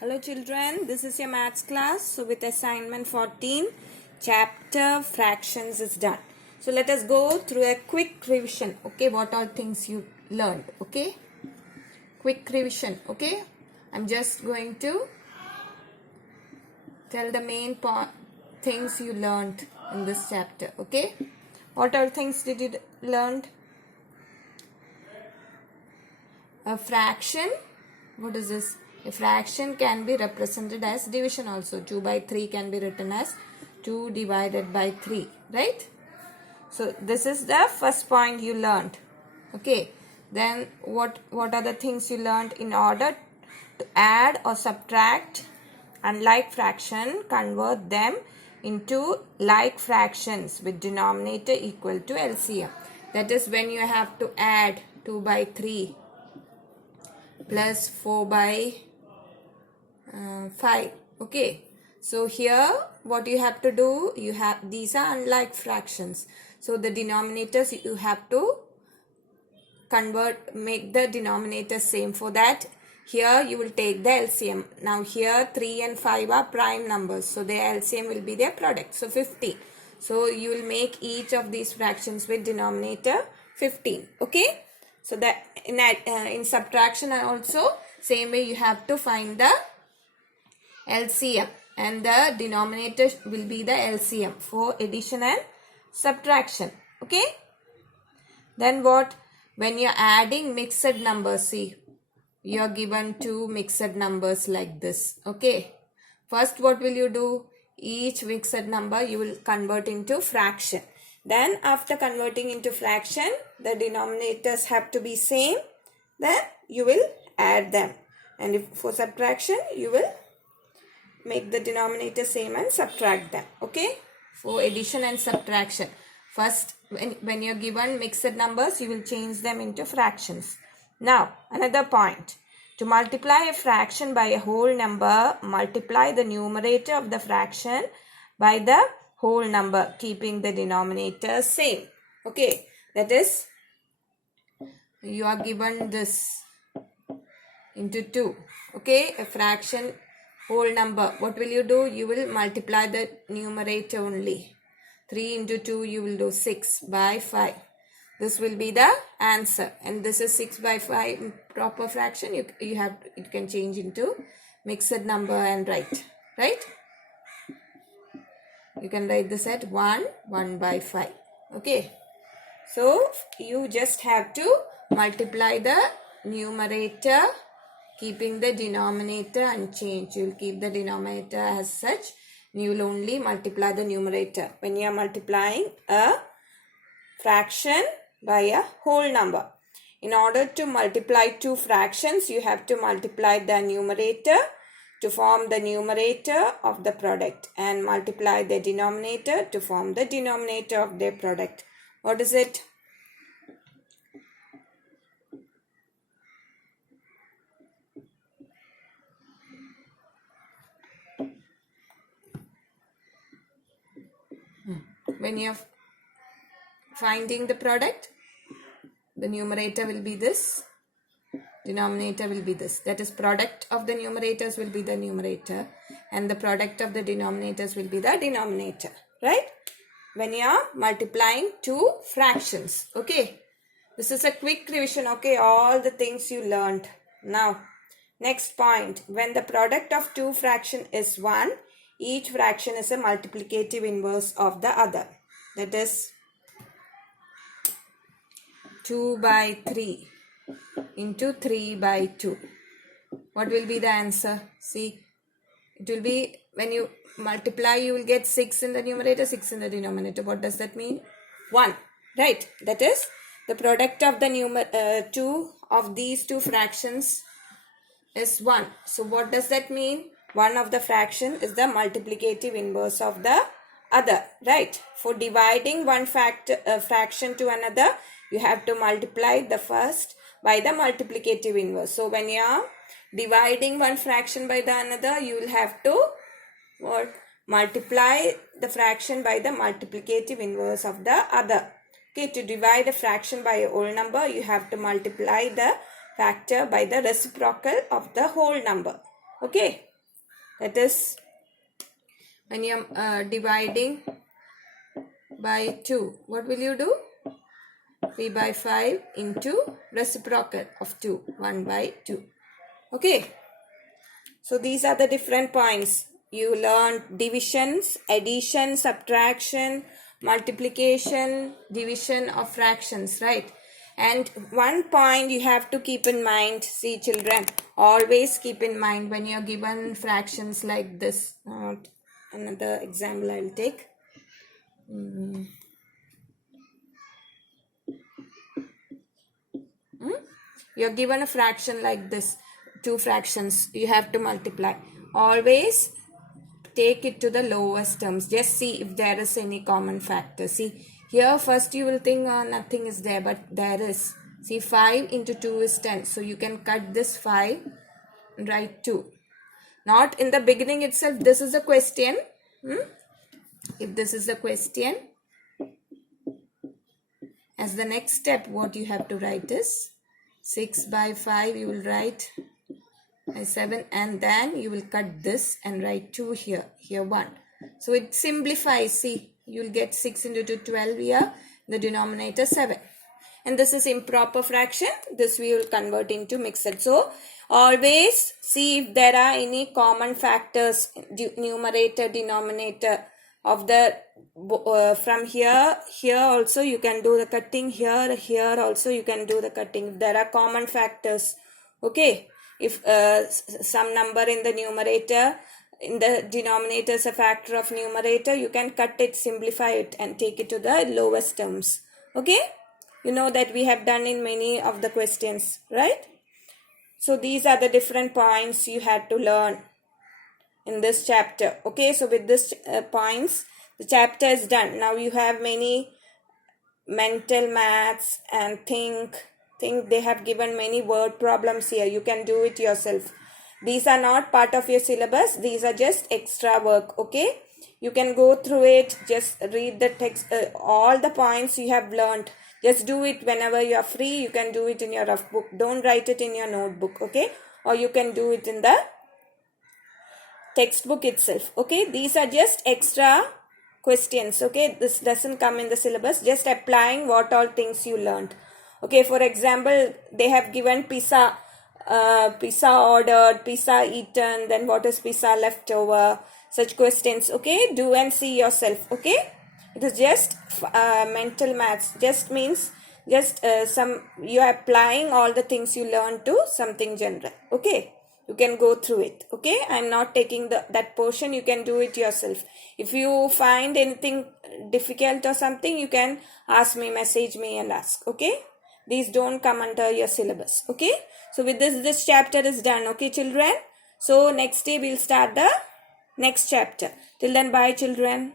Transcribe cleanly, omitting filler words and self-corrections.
Hello children, this is your maths class. So with assignment 14, chapter fractions is done. So let us go through a quick revision. Okay, what all things you learned. Okay, quick revision. Okay, I'm just going to tell the main things you learned in this chapter. Okay, what all things did you learn? A fraction. What is this? A fraction can be represented as division also. 2 by 3 can be written as 2 divided by 3. Right? So this is the first point you learned. Okay. Then what are the things you learned? In order to add or subtract unlike fraction, convert them into like fractions with denominator equal to LCM. That is when you have to add 2 by 3 plus 4 by 5. Okay, so here what you have to do, these are unlike fractions, so the denominators you have to make the denominator same. For that, here you will take the LCM. Now here 3 and 5 are prime numbers, so their LCM will be their product, so 15. So you will make each of these fractions with denominator 15. Okay, so that in subtraction also same way you have to find the LCM and the denominator will be the LCM for addition and subtraction. Okay, then what? When you are adding mixed numbers, see, you are given two mixed numbers like this. Okay, first what will you do? Each mixed number you will convert into fraction. Then after converting into fraction, the denominators have to be same. Then you will add them. And if for subtraction, you will make the denominator same and subtract them. Okay, for addition and subtraction, first when you're given mixed numbers, you will change them into fractions. Now another point, to multiply a fraction by a whole number, multiply the numerator of the fraction by the whole number, keeping the denominator same. Okay, that is, you are given this into 2. Okay, a fraction whole number. What will you do? You will multiply the numerator only. 3 into 2 you will do 6 by 5. This will be the answer. And this is 6 by 5 proper fraction. You can change into mixed number and write. Right? You can write this at 1 by 5. Okay. So you just have to multiply the numerator, keeping the denominator unchanged. You will keep the denominator as such. You will only multiply the numerator when you are multiplying a fraction by a whole number. In order to multiply two fractions, you have to multiply the numerator to form the numerator of the product and multiply the denominator to form the denominator of their product. What is it? When you are finding the product, the numerator will be this, denominator will be this. That is, product of the numerators will be the numerator and the product of the denominators will be the denominator. Right? When you are multiplying two fractions. Okay. This is a quick revision. Okay. All the things you learned. Now, next point. When the product of two fractions is 1, each fraction is a multiplicative inverse of the other. That is 2 by 3 into 3 by 2. What will be the answer? See, it will be, when you multiply, you will get 6 in the numerator, 6 in the denominator. What does that mean? 1. Right? That is, the product of the two of these two fractions is 1. So what does that mean? One of the fraction is the multiplicative inverse of the other. Right? For dividing one fraction to another, you have to multiply the first by the multiplicative inverse. So when you are dividing one fraction by the another, you will have to multiply the fraction by the multiplicative inverse of the other. Okay, to divide a fraction by a whole number, you have to multiply the factor by the reciprocal of the whole number. Okay, That is, when you are dividing by 2, what will you do? 3 by 5 into reciprocal of 2, 1 by 2. Okay. So these are the different points. You learned divisions, addition, subtraction, multiplication, division of fractions, right? And one point you have to keep in mind, see children, always keep in mind when you are given fractions like this. Another example I will take. You are given a fraction like this, 2 fractions, you have to multiply. Always take it to the lowest terms. Just see if there is any common factor. See, here first you will think nothing is there, but there is. See, 5 into 2 is 10. So you can cut this 5 and write 2. Not in the beginning itself, this is a question. If this is the question, as the next step, what you have to write is 6 by 5, you will write 7, and then you will cut this and write 2 here, here 1. So it simplifies. See, you will get 6 into 2, 12 here, the denominator 7. And this is improper fraction. This we will convert into mixed. So always see if there are any common factors, numerator, denominator of the from here also you can do the cutting, here also you can do the cutting. There are common factors. Okay, if some number in the numerator, in the denominator is a factor of numerator, you can cut it, simplify it and take it to the lowest terms. Okay, you know that we have done in many of the questions, right? So these are the different points you had to learn in this chapter. Okay, so with this points, the chapter is done. Now you have many mental maths and think they have given many word problems here. You can do it yourself. These are not part of your syllabus. These are just extra work. Okay, you can go through it. Just read the text, all the points you have learned. Just do it whenever you are free. You can do it in your rough book. Don't write it in your notebook. Okay, or you can do it in the textbook itself. Okay, these are just extra questions. Okay, this doesn't come in the syllabus. Just applying what all things you learned. Okay, for example, they have given pizza ordered, pizza eaten, then what is pizza left over, such questions. Okay, do and see yourself. Okay, it is just mental maths. Just means just you are applying all the things you learn to something general. Okay, you can go through it. Okay, I am not taking that portion. You can do it yourself. If you find anything difficult or something, you can ask me, message me and ask. Okay, these don't come under your syllabus. Okay, so with this chapter is done. Okay, children, so next day we'll start the next chapter. Till then, bye children.